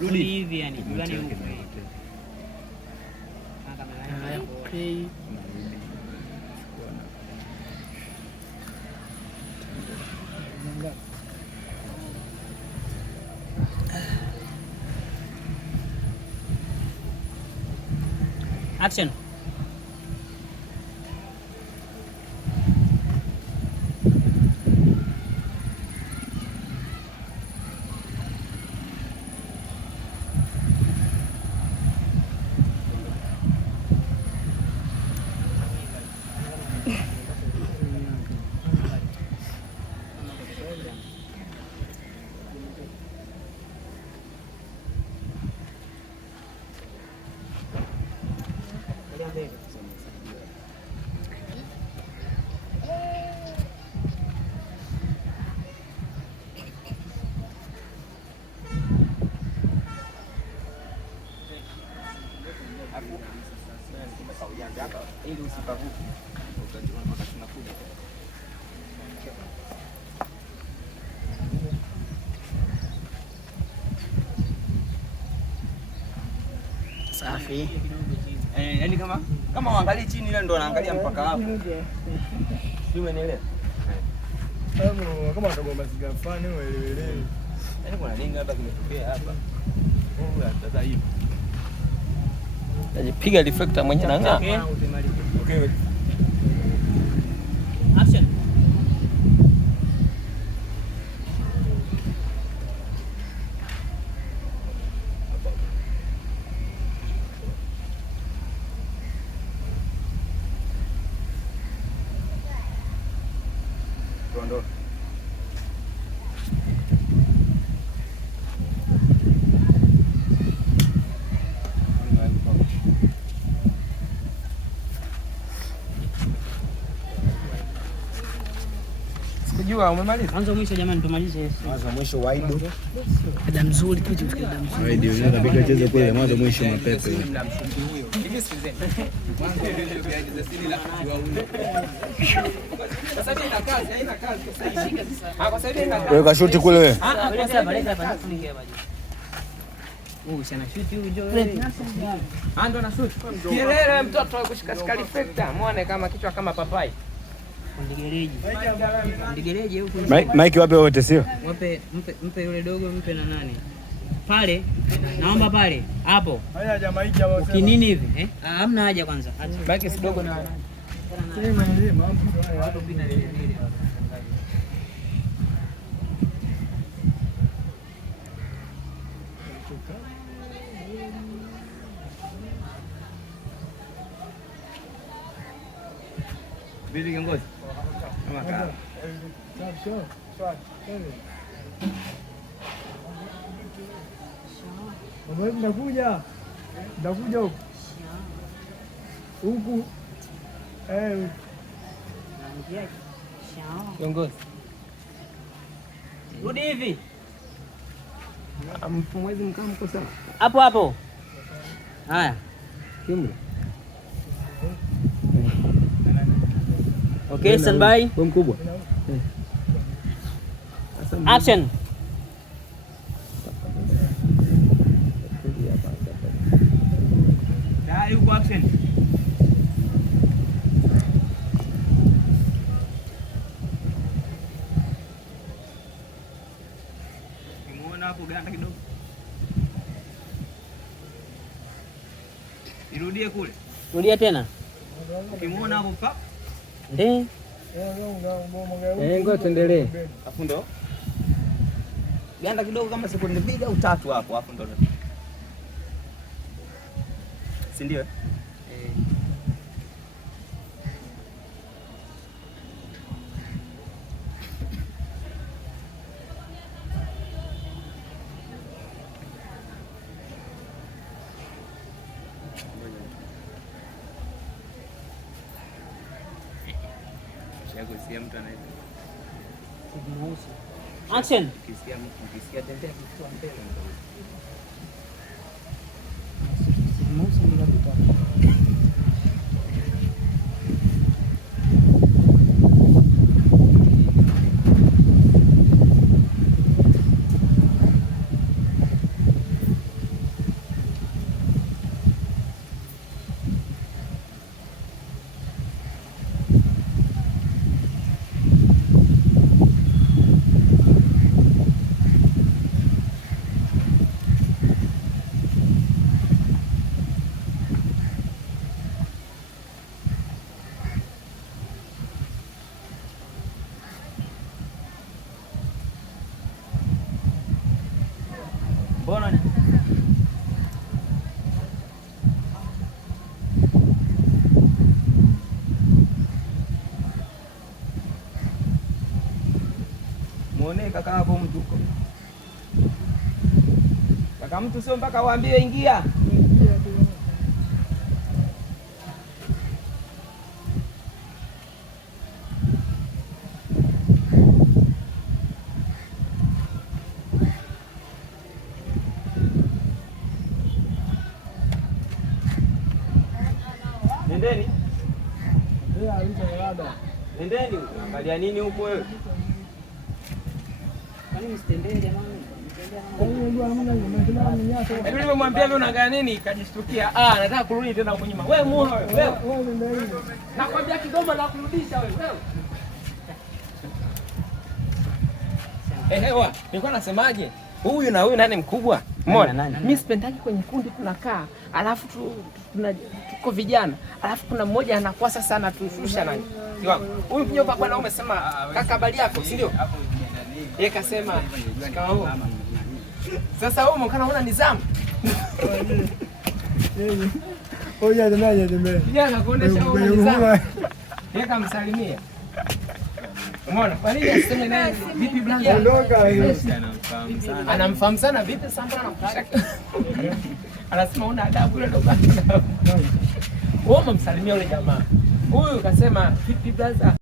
Rudi hivi yani. Gani huko? Okay. Action. Ili usipavuke wakati unakuja. Safi. Yaani kama uangalie chini ile ndo anaangalia mpaka hapo. Sio, umeelewa? Kama kama mazingira fulani uelewe. Yaani kuna nini hapa kimetokea hapa? Sasa hivi. Najipiga reflector mwenyewe na ng'aa. Okay. Action. Tuondoke. Sikujua umemaliza. Mwanzo mwisho jamani, tumalize. Mwanzo mwisho waido. Dada mzuri tu, tufikie dada mzuri. Waido ndio inabidi acheze kule mwanzo mwisho mapepe. Hivi sikizeni. Mwanzo ndio kiaje sini la sasa hivi ina kazi, haina kazi. Kwa sasa hivi ina kazi. Weka shuti kule wewe. Baleta hapa nifungie maji. Sana shoot huyu Joe. Ando na shoot. Kielele mtoto kushika reflector. Muone kama kichwa kama papai. Ndigereje huko. Mike wape wote sio? Mpe yule dogo, mpe na nani? Pale. Naomba pale. Hapo. Haya haja Mike hapo. Ukinini hivi, eh? Hamna haja kwanza. Baki kidogo na Sema ile mambo hapo bina ile. Bili kiongozi. Kama kaa. Ndakuja huku. kiongozi. Rudi hivi. Mwezi mkamko sana. Hapo hapo. Haya. Kimble. Okay, stand by. Kwa mkubwa. Action. Tayari uko action. Nimeona hapo ganda kidogo. Irudie kule. Rudia tena. Ukimuona hapo pa. Ngoja tuendelee. Hapo ndo. Ganda kidogo kama sekunde 2 au 3 hapo ndo. Si ndio? Action. Ukisikia tembea kwa mbele. Mbona ni muone kaka hapo mtu uko. Kaka mtu sio mpaka waambie ingia. Nendeni. Nendeni, angalia nini huko wewe? Kwani msitembee jamani? Ndio nimemwambia leo unaangalia nini? Kajishtukia. Nataka kurudi tena huko nyuma. Wewe muone wewe. Nakwambia Kigoma na kurudisha wewe. Hewa, nilikuwa nasemaje? Huyu na huyu nani mkubwa? Umeona? Mimi sipendaji kwenye kundi tunakaa, alafu tuko vijana, alafu kuna mmoja anakuwa sasa anatushusha nani? Huyu mjomba bwana umesema kaka habari yako, si ndio? Yeye kasema shikamoo. Sasa wewe umeona una nidhamu? Oja tunaje tume. Kijana kuonesha una nidhamu. Yeye kamsalimia. Umeona? Kwa nini aseme naye vipi brother? Ondoka. Anamfahamu sana vipi sasa anamkushaka. Anasema una adabu ile ndo basi. Wewe umemsalimia yule jamaa. Huyu kasema vipi brother?